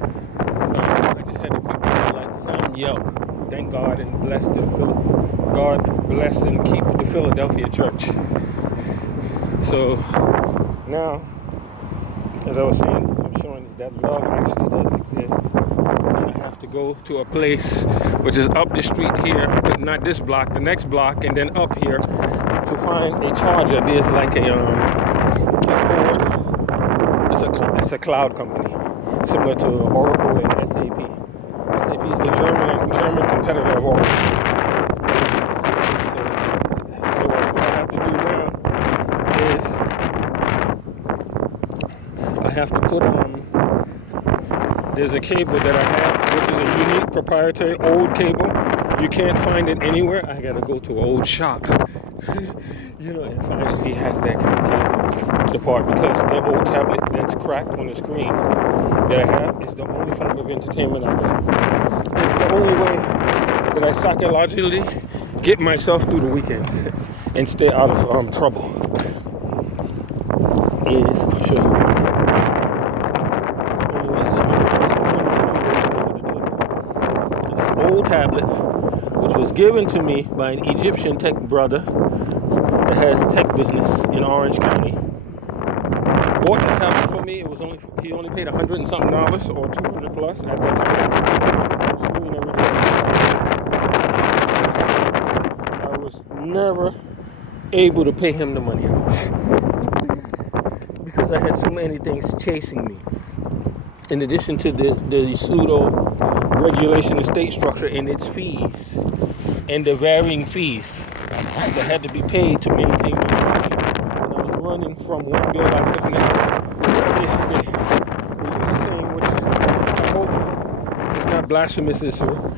I just had a quick like sound yelp. Thank God and bless God bless and keep the Philadelphia church. So now, as I was saying, I'm showing that love actually does exist. And I have to go to a place which is up the street here, but not this block, the next block, and then up here to find a charger. There's like a Cord. It's a cloud company, similar to Oracle and SAP. SAP is the German competitor of Oracle. So what I have to do now is I have to put on. There's a cable that I have, which is a unique proprietary old cable. You can't find it anywhere. I gotta go to an old shop, and find if he has that kind of cable. The part because the old tablet that's cracked on the screen that I have is the only form of entertainment I have. It's the only way that I psychologically get myself through the weekend and stay out of trouble. I'll show you. Old tablet, which was given to me by an Egyptian tech brother that has tech business in Orange County. Bought the tablet for me. He only paid $100 and something or $200 plus at that time. Screen everything. I was never able to pay him the money because I had so many things chasing me. In addition to the pseudo regulation of state structure and its fees and the varying fees that had to be paid to maintain my company. And I was running from one bill after the next. Saying, which I hope it's not blasphemous, is darn people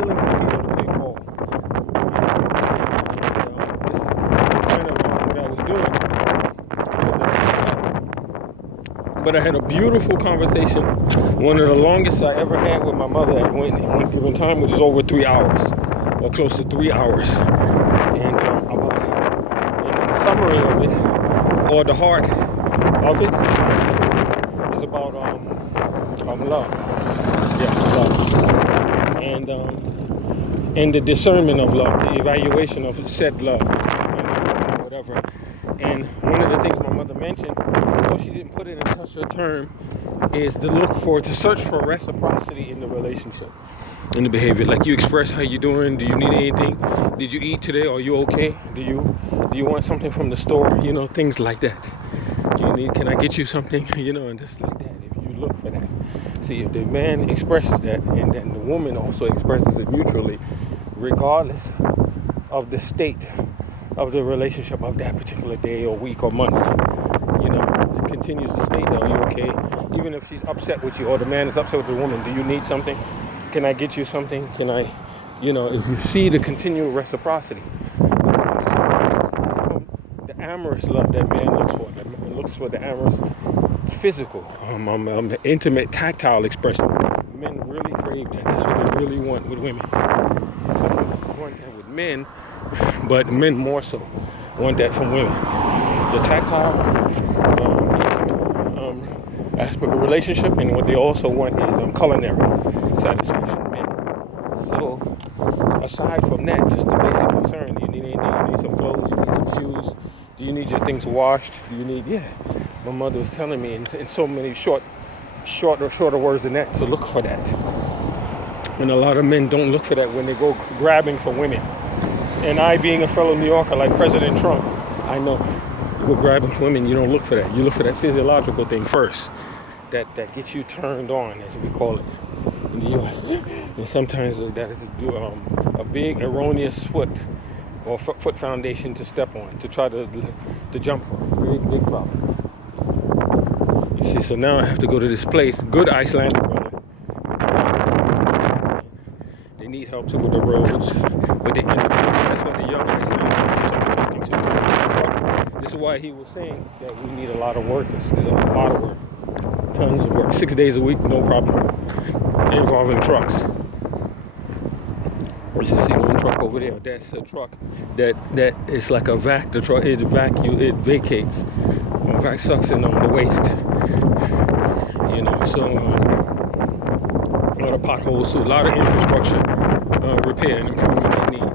willing to pay Paul. This is kind of what I was doing. But I had a beautiful conversation, one of the longest I ever had with my mother at one given time, which is over 3 hours, or close to 3 hours. And the summary of it, or the heart of it, is about love. Yeah, love. And the discernment of love, the evaluation of said love, whatever. And one of the things my mother mentioned, though she didn't put it in such a term, is to search for reciprocity in the relationship, in the behavior. Like, you express how you doing. Do you need anything? Did you eat today? Are you okay? Do you want something from the store? Things like that. Can I get you something? And just like that. If you look for that. See, if the man expresses that, and then the woman also expresses it mutually, regardless of the state of the relationship of that particular day or week or month, continues to state that, are you okay? Even if she's upset with you, or the man is upset with the woman, do you need something? Can I get you something? Can I, if you see the continual reciprocity, the amorous love that man looks for, that man looks for the amorous physical, intimate, tactile expression. Men really crave that. That's what they really want with women. Some want that with men, but men more so want that from women. The tactile, aspect of relationship, and what they also want is culinary satisfaction. Men. So aside from that, just the basic concern: do you need anything? You need some clothes? You need some shoes? Do you need your things washed? Do you need? Yeah. My mother was telling me in so many shorter words than that to look for that. And a lot of men don't look for that when they go grabbing for women. And I, being a fellow New Yorker like President Trump, I know. You go grabbing for women, you don't look for that. You look for that physiological thing first, that gets you turned on, as we call it in the U.S. And sometimes that is a big erroneous foot foundation to step on, to try to jump on. Big problem. You see, so now I have to go to this place, good Icelandic brother. They need help with the roads, with the infrastructure. That's what the young Icelandic brothers. This is why he was saying that we need a lot of workers. There's a lot of work. Tons of work. 6 days a week, no problem. Involving trucks. You see one truck over there. That's a truck that is like a vac. The truck, it vacates. In fact, sucks in on the waste. potholes too. A lot of infrastructure repair and improvement they need.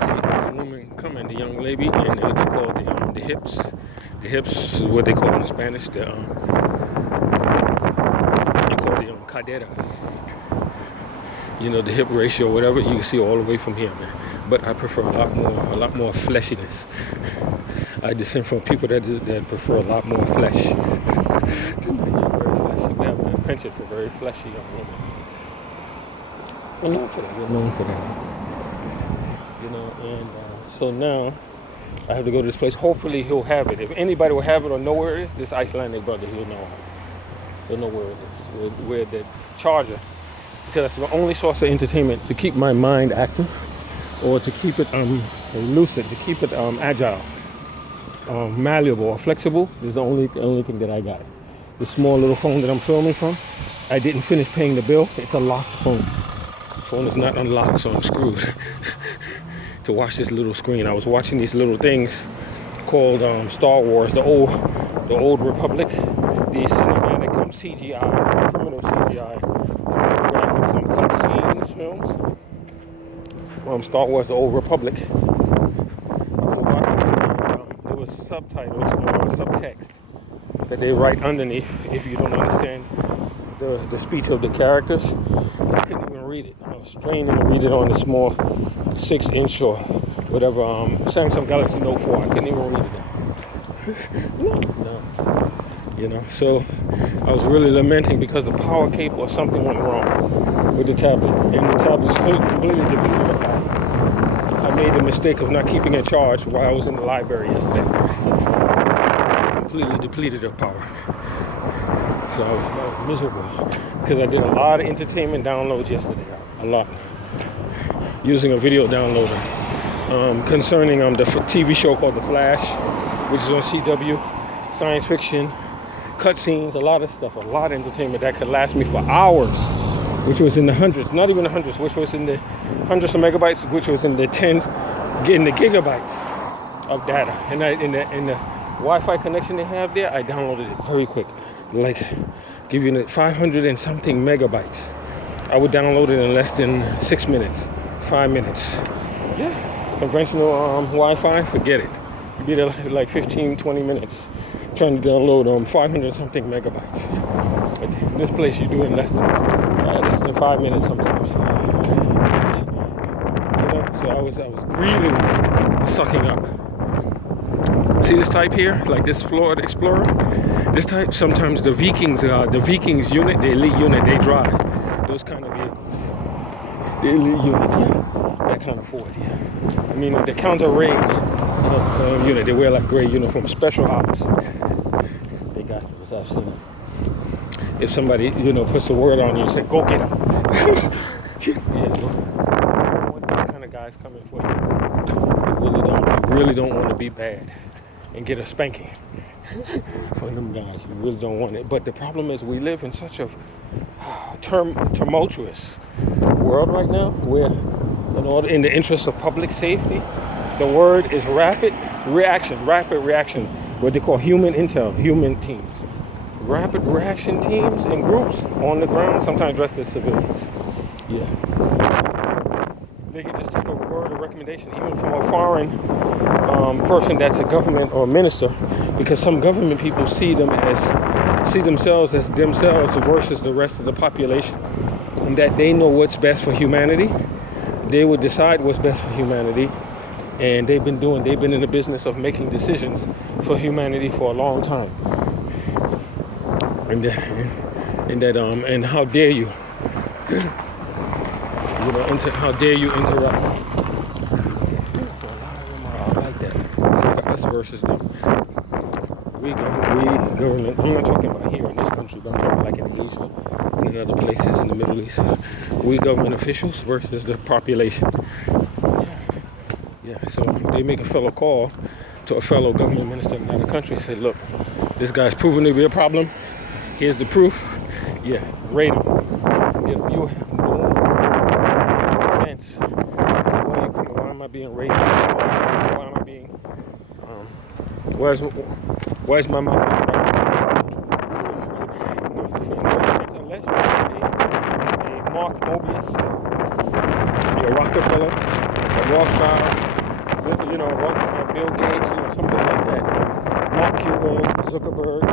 See, the woman coming, the young lady, and they call the hips. The hips is what they call in Spanish. They call the caderas. You know, the hip ratio, whatever. You can see all the way from here, man. But I prefer a lot more fleshiness. I descend from people that prefer a lot more flesh. Come on, you're very fleshy. We have a penchant for very fleshy young women. We're known for that. We're known for that. You know, and so now I have to go to this place. Hopefully he'll have it. If anybody will have it or know where it is, this Icelandic brother, he'll know. He'll know where it is. Where the charger. Because that's the only source of entertainment to keep my mind active, or to keep it lucid, to keep it agile, malleable, or flexible. Is the only thing that I got. The small little phone that I'm filming from, I didn't finish paying the bill. It's a locked phone. The phone is not unlocked, so I'm screwed. To watch this little screen, I was watching these little things called Star Wars, the old Republic, the cinematic CGI, primitive CGI graphics, some cutscenes films. Star Wars, the Old Republic. There was subtitles or subtext that they write underneath if you don't understand the speech of the characters. I couldn't even read it. I was straining to read it on the small 6-inch or whatever Samsung Galaxy Note 4. I couldn't even read it. No. You know, so I was really lamenting because the power cable or something went wrong with the tablet, and the tablet's completely depleted of power. I made the mistake of not keeping it charged while I was in the library yesterday. Completely depleted of power. So I was miserable because I did a lot of entertainment downloads yesterday. A lot. Using a video downloader concerning the TV show called The Flash, which is on CW, science fiction, cutscenes, a lot of stuff, a lot of entertainment that could last me for hours, which was in the hundreds, not even the hundreds, which was in the hundreds of megabytes, which was in the tens, in the gigabytes of data. And in the Wi-Fi connection they have there, I downloaded it very quick, like giving it 500 and something megabytes. I would download it in less than 6 minutes, 5 minutes. Yeah, conventional Wi-Fi, forget it. You be there like 15, 20 minutes trying to download 500 something megabytes. But in this place you do it in less than 5 minutes sometimes. You know, so I was greedily sucking up. See this type here, like this Florida Explorer? This type, sometimes the Vikings unit, the elite unit, they drive those kind of vehicles. The elite unit, yeah, that kind of Ford, yeah. I mean, the counter-raid unit, they wear like gray uniform, special ops. They got those, I've seen them. If somebody, puts a word on you and say, go get them. Yeah, what kind of guys coming for you? Really don't want to be bad and get a spanking from them guys. We really don't want it. But the problem is we live in such a tumultuous world right now where, in the interest of public safety, the word is rapid reaction, what they call human intel, human teams. Rapid reaction teams and groups on the ground, sometimes dressed as civilians. Yeah. They can just take a word or recommendation, even from a foreign person that's a government or a minister, because some government people see themselves as themselves versus the rest of the population, and that they know what's best for humanity. They would decide what's best for humanity, and they've been in the business of making decisions for humanity for a long time. And how dare you? How dare you interrupt? Like that. It's us versus them. We government. I'm not talking about here in this country, but I'm talking like in Asia and in other places in the Middle East. We government officials versus the population. Yeah. So they make a fellow call to a fellow government minister in another country and say, "Look, this guy's proven to be a problem. Here's the proof. Yeah, rate him. You offense. So why am I being rated? Why am I being? Where's my mouth? Unless you're Rockefeller, a Rothschild, Bill Gates, something like that. Mark Cuban, Zuckerberg,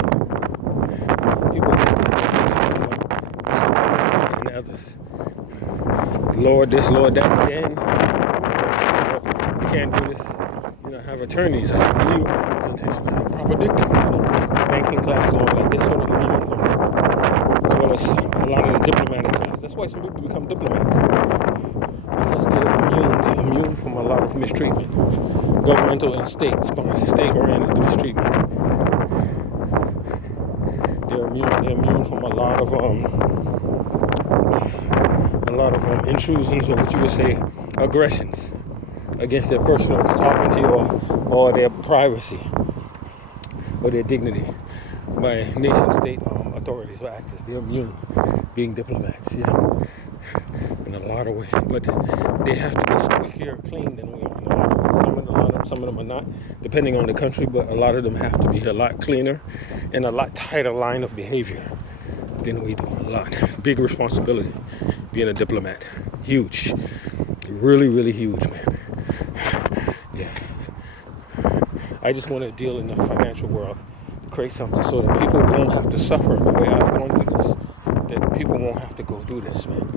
people like that, and others. Lord this, Lord that, again. You can't do this. Have attorneys, have legal representation, have proper dictum, banking class, and all that. This sort of immune from that, as well as a lot of the diplomatic class. That's why some people become diplomats, because they're immune from a lot of mistreatment, governmental and state-oriented mistreatment. They're immune from a lot of intrusions, or what you would say, aggressions against their personal sovereignty or their privacy or their dignity by nation-state authorities or actors. They're immune, being diplomats, in a lot of ways. But they have to be squeakier clean than we are in a lot of ways. Some of them are not, depending on the country, but a lot of them have to be a lot cleaner and a lot tighter line of behavior than we do. A lot. Big responsibility being a diplomat. Huge. Really, really huge, man. Yeah. I just want to deal in the financial world, create something so that people won't have to suffer the way I've gone through this. That people won't have to go through this, man.